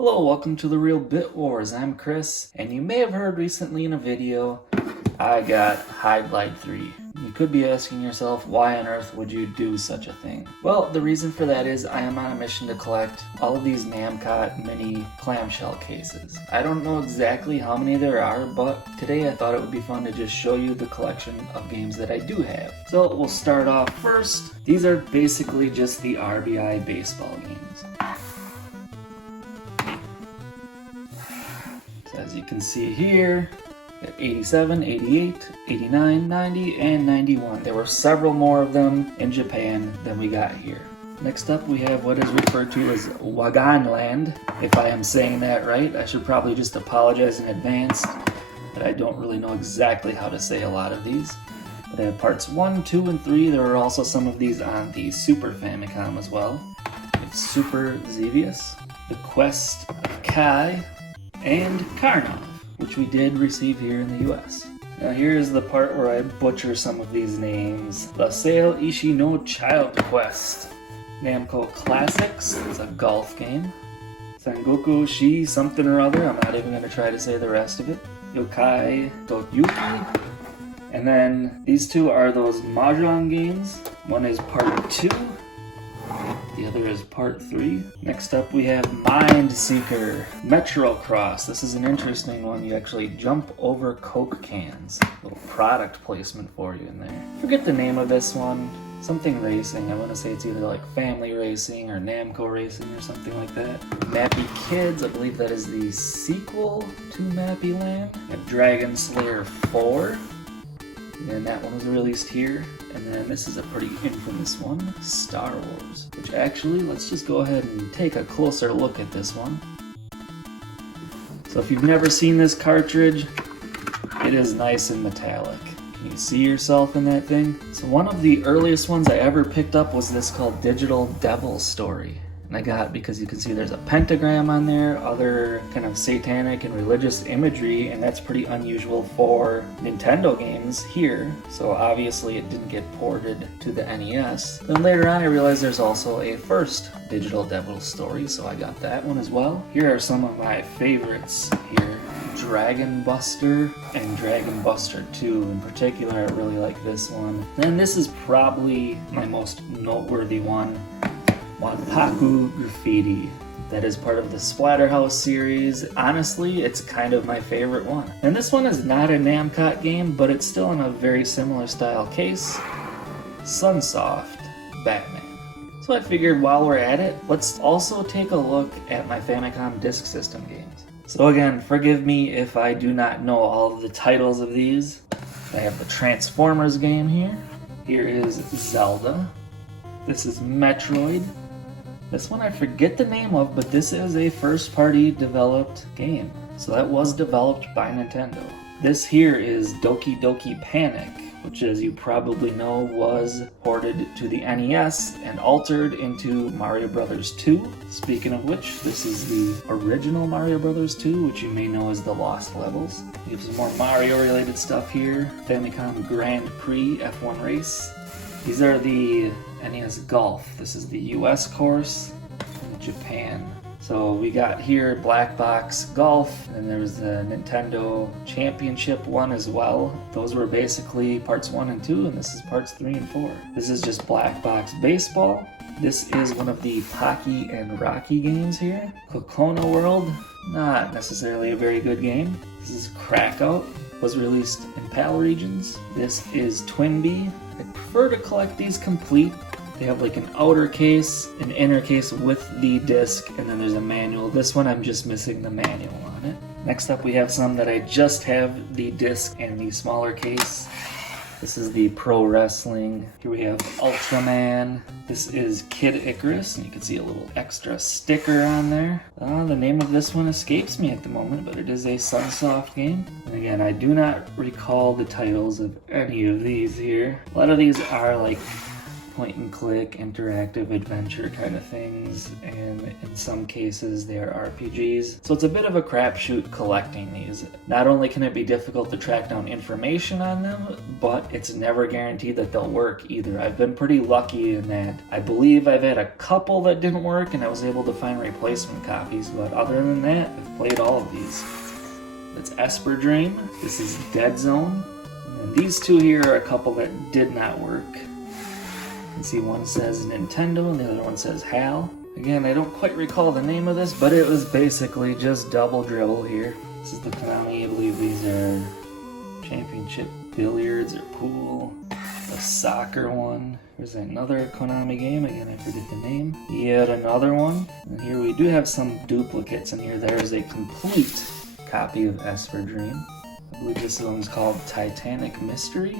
Hello, welcome to The Real Bit Wars. I'm Chris, and you may have heard recently in a video, I got Highlight 3. You could be asking yourself, why on earth would you do such a thing? Well, the reason for that is I am on a mission to collect all of these Namcot mini clamshell cases. I don't know exactly how many there are, but today I thought it would be fun to just show you the collection of games that I do have. So we'll start off first. These are basically just the RBI baseball games. As you can see here, at 87, 88, 89, 90, and 91. There were several more of them in Japan than we got here. Next up we have what is referred to as Wagon Land. If I am saying that right, I should probably just apologize in advance that I don't really know exactly how to say a lot of these. But I have parts 1, 2, and 3. There are also some of these on the Super Famicom as well. It's Super Xevious, The Quest of Kai, and Karnov, which we did receive here in the US. Now here's the part where I butcher some of these names. Lassail Ishi no Child Quest. Namco Classics is a golf game. Sengoku Shi something or other, I'm not even going to try to say the rest of it. Yokai Doki. And then these two are those Mahjong games. One is part 2. The other is part 3. Next up we have Mind Seeker, Metro Cross. This is an interesting one. You actually jump over Coke cans. Little product placement for you in there. Forget the name of this one. Something racing. I want to say it's either like Family Racing or Namco Racing or something like that. Mappy Kids, I believe that is the sequel to Mappy Land. Dragon Slayer 4. And that one was released here. And then this is a pretty infamous one, Star Wars. Which actually, let's just go ahead and take a closer look at this one. So if you've never seen this cartridge, it is nice and metallic. Can you see yourself in that thing? So one of the earliest ones I ever picked up was this called Digital Devil Story. And I got, because you can see there's a pentagram on there, other kind of satanic and religious imagery, and that's pretty unusual for Nintendo games here, so obviously it didn't get ported to the NES. Then later on I realized there's also a first Digital Devil Story, so I got that one as well. Here are some of my favorites here. Dragon Buster and Dragon Buster 2 in particular. I really like this one. And this is probably my most noteworthy one. Wanpaku Graffiti. That is part of the Splatterhouse series. Honestly, it's kind of my favorite one. And this one is not a Namcot game, but it's still in a very similar style case. Sunsoft Batman. So I figured while we're at it, let's also take a look at my Famicom Disk System games. So again, forgive me if I do not know all of the titles of these. I have the Transformers game here. Here is Zelda. This is Metroid. This one I forget the name of, but this is a first-party developed game. So that was developed by Nintendo. This here is Doki Doki Panic, which as you probably know was ported to the NES and altered into Mario Bros. 2. Speaking of which, this is the original Mario Bros. 2, which you may know as the Lost Levels. We have some more Mario-related stuff here. Famicom Grand Prix F1 Race. These are the NES Golf. This is the US course in Japan. So we got here Black Box Golf, and there was the Nintendo Championship one as well. Those were basically parts 1 and 2, and this is parts 3 and 4. This is just Black Box Baseball. This is one of the Pocky and Rocky games here. Kokona World, not necessarily a very good game. This is Crackout, was released in PAL regions. This is Twinbee. I prefer to collect these complete. They have like an outer case, an inner case with the disc, and then there's a manual. This one I'm just missing the manual on it. Next up we have some that I just have the disc and the smaller case. This is the Pro Wrestling. Here we have Ultraman. This is Kid Icarus, and you can see a little extra sticker on there. The name of this one escapes me at the moment, but it is a Sunsoft game. And again, I do not recall the titles of any of these here. A lot of these are like point and click, interactive adventure kind of things, and in some cases they are RPGs. So it's a bit of a crapshoot collecting these. Not only can it be difficult to track down information on them, but it's never guaranteed that they'll work either. I've been pretty lucky in that I believe I've had a couple that didn't work and I was able to find replacement copies, but other than that, I've played all of these. That's Esper Dream, this is Dead Zone, and these two here are a couple that did not work. You can see one says Nintendo and the other one says HAL. Again, I don't quite recall the name of this, but it was basically just double dribble here. This is the Konami, I believe these are championship billiards or pool. A soccer one. There's another Konami game, again I forget the name. Yet another one. And here we do have some duplicates in here. There's a complete copy of Esper Dream. I believe this one's called Titanic Mystery.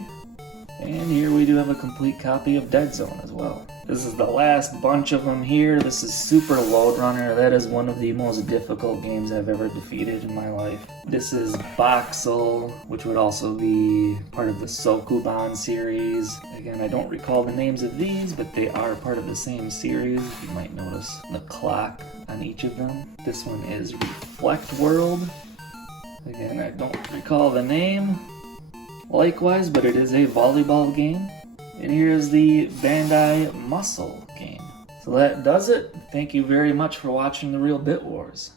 And here we do have a complete copy of Dead Zone as well. This is the last bunch of them here. This is Super Load Runner. That is one of the most difficult games I've ever defeated in my life. This is Boxel, which would also be part of the Sokuban series. Again, I don't recall the names of these, but they are part of the same series. You might notice the clock on each of them. This one is Reflect World. Again, I don't recall the name. Likewise, but it is a volleyball game. And here is the Bandai Muscle game. So that does it. Thank you very much for watching The Real Bit Wars.